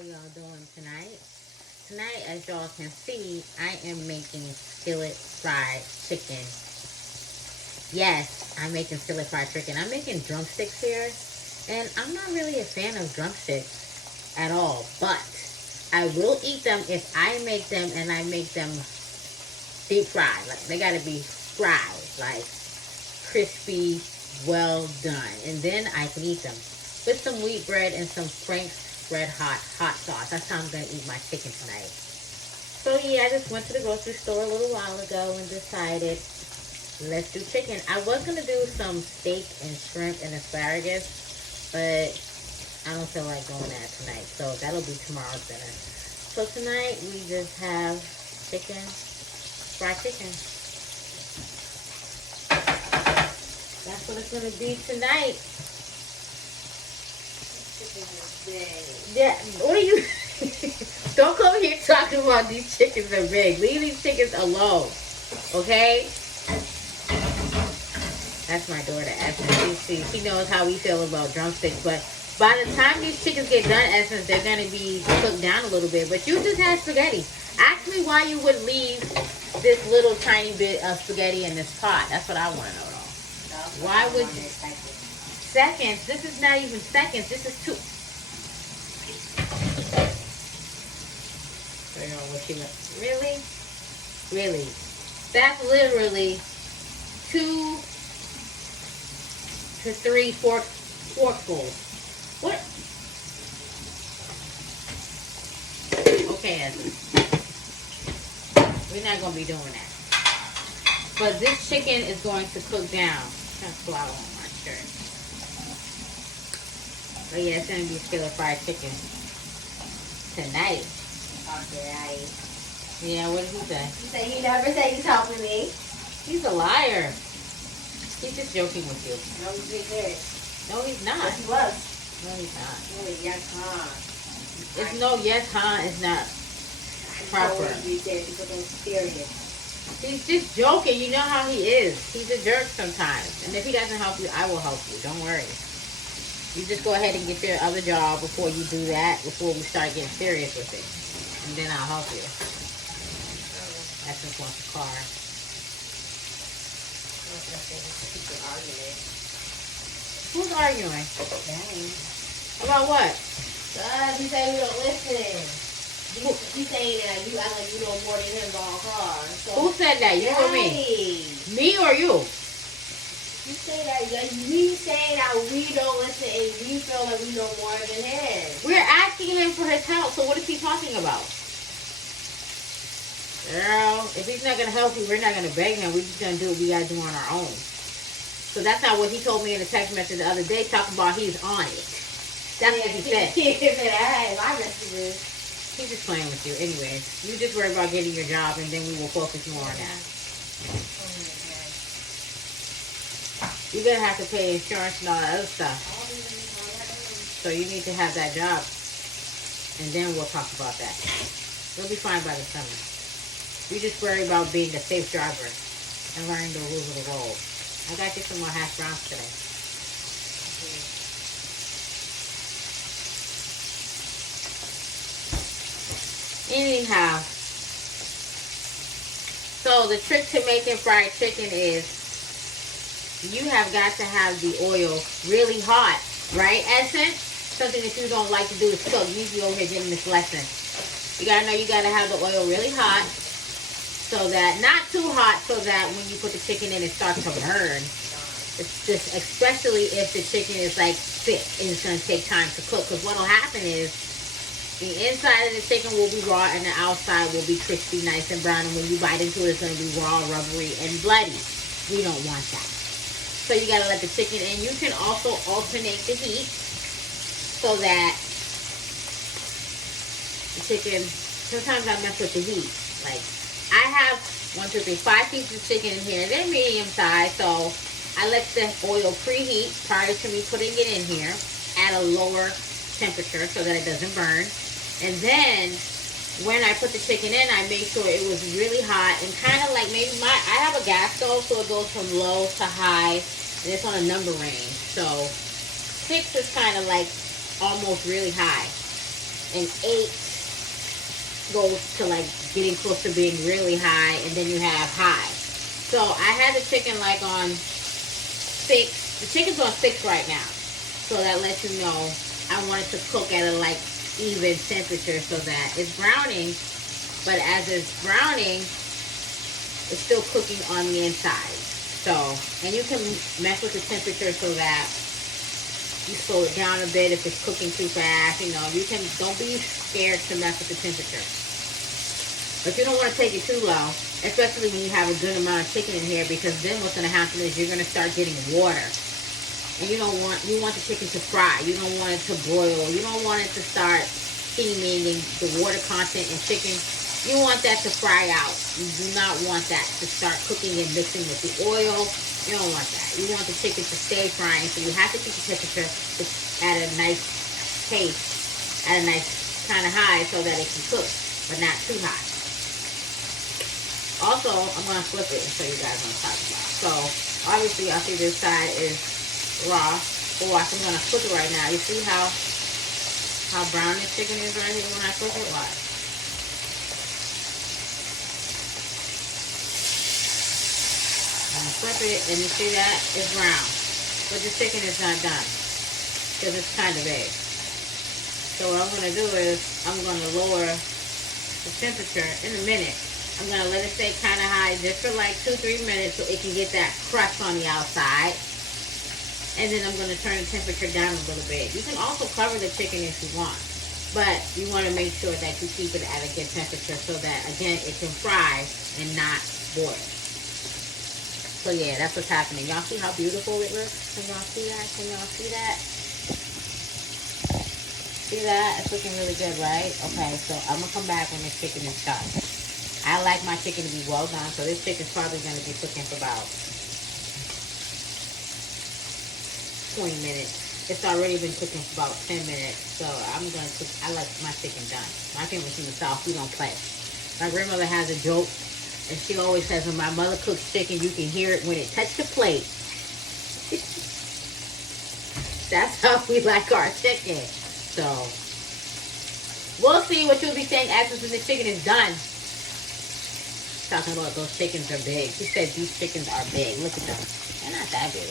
are y'all doing tonight? Tonight, as y'all can see, I am making skillet fried chicken. Yes, I'm making skillet fried chicken. I'm making drumsticks here, and I'm not really a fan of drumsticks at all, but I will eat them if I make them and I make them deep fried. Like, they gotta be fried, like crispy, well done, and then I can eat them with some wheat bread and some Frank's Red hot sauce. That's how I'm gonna eat my chicken tonight. So yeah, I just went to the grocery store a little while ago and decided let's do chicken. I was gonna do some steak and shrimp and asparagus, but I don't feel like doing that tonight, so that'll be tomorrow's dinner. So tonight we just have chicken, fried chicken. That's what it's gonna be tonight. Yeah, what are you? Don't come here talking about these chickens are big. Leave these chickens alone, okay? That's my daughter, Essence. She knows how we feel about drumsticks, but by the time these chickens get done, Essence, they're gonna be cooked down a little bit. But you just had spaghetti. Ask me why you would leave this little tiny bit of spaghetti in this pot. That's what I want to know, though. Why would you? Seconds? This is not even seconds. This is two. I don't know what she meant. Really? Really? That's literally 2 to 3 forkfuls. What? Okay, Ezra. We're not going to be doing that. But this chicken is going to cook down. That's flour on my shirt. But yeah, it's going to be skillet fried chicken tonight. Okay. Yeah, what did he say? He said he never said he's helping me. He's a liar. He's just joking with you. No, he's being serious. No, he's not. Yes, he was. No, he's not. No, yes, huh? It's no yes, huh? It's not proper. He's serious. He's just joking. You know how he is. He's a jerk sometimes. And if he doesn't help you, I will help you. Don't worry. You just go ahead and get your other job before you do that, before we start getting serious with it. And then I'll help you. Essence wants a car. Who's arguing? Dang. About what? He said we don't listen. He's saying that you act like you know more than him about cars. So who said that? You or me? Me or you? You say that we say that we don't listen and we feel that we know more than him. We're asking him for his help, so what is he talking about? Girl, if he's not going to help you, we're not going to beg him. We're just going to do what we got to do on our own. So that's not what he told me in the text message the other day, talking about he's on it. That's what he said. My messages. He's just playing with you. Anyway, you just worry about getting your job, and then we will focus more on that. You're going to have to pay insurance and all that other stuff. So you need to have that job. And then we'll talk about that. You'll be fine by the summer. You just worry about being a safe driver and learning the rules of the road. I got you some more hash browns today. Anyhow. So the trick to making fried chicken is you have got to have the oil really hot, right, Essence? Something that you don't like to do is cook. You usually over here giving this lesson. You gotta know you gotta have the oil really hot, so that, not too hot, so that when you put the chicken in, it starts to burn. It's just, especially if the chicken is like thick and it's gonna take time to cook. Because what'll happen is the inside of the chicken will be raw and the outside will be crispy, nice and brown. And when you bite into it, it's gonna be raw, rubbery, and bloody. We don't want that. So you gotta let the chicken in. You can also alternate the heat so that the chicken, sometimes I mess with the heat. Like, I have 5 pieces of chicken in here. They're medium size, so I let the oil preheat prior to me putting it in here at a lower temperature so that it doesn't burn. And then when I put the chicken in, I made sure it was really hot and kind of like maybe I have a gas stove, so it goes from low to high, and it's on a number range. So 6 is kind of like almost really high. and 8 goes to like getting close to being really high, and then you have high. So I had the chicken like on 6. The chicken's on 6 right now. So that lets you know I want it to cook at a like even temperature so that it's browning, but as it's browning, it's still cooking on the inside. So, and you can mess with the temperature so that you slow it down a bit if it's cooking too fast. You know, you can, don't be scared to mess with the temperature. But you don't want to take it too low, especially when you have a good amount of chicken in here, because then what's going to happen is you're going to start getting water. And you want the chicken to fry. You don't want it to boil. You don't want it to start steaming and the water content in chicken. You want that to fry out. You do not want that to start cooking and mixing with the oil. You don't want that. You want the chicken to stay frying, so you have to keep the temperature at a nice pace, at a nice kind of high so that it can cook, but not too high. Also, I'm going to flip it and show you guys what I'm talking about. So, obviously, I see this side is raw. But watch, I'm going to flip it right now. You see how brown this chicken is right here when I flip it? Watch. I'm going to flip it, and you see that? It's brown. But the chicken is not done, because it's kind of big. So what I'm going to do is, I'm going to lower the temperature in a minute. I'm going to let it stay kind of high just for like 2-3 minutes so it can get that crust on the outside. And then I'm going to turn the temperature down a little bit. You can also cover the chicken if you want, but you want to make sure that you keep it at a good temperature so that, again, it can fry and not boil. So yeah, that's what's happening. Y'all see how beautiful it looks? Can y'all see that? Can y'all see that? See that? It's looking really good, right? Okay, so I'm going to come back when this chicken is done. I like my chicken to be well done, so this chicken's probably going to be cooking for about 20 minutes. It's already been cooking for about 10 minutes, so I'm going to cook. I like my chicken done. My family from the South, we don't play. My grandmother has a joke, and she always says, when my mother cooks chicken, you can hear it when it touches the plate. That's how we like our chicken. So, we'll see what you'll be saying after the chicken is done. Talking about those chickens are big. She said these chickens are big. Look at them. They're not that big.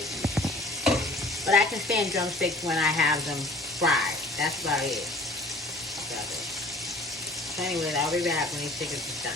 But I can stand drumsticks when I have them fried. That's about it. So anyways, I'll be back when these chickens are done.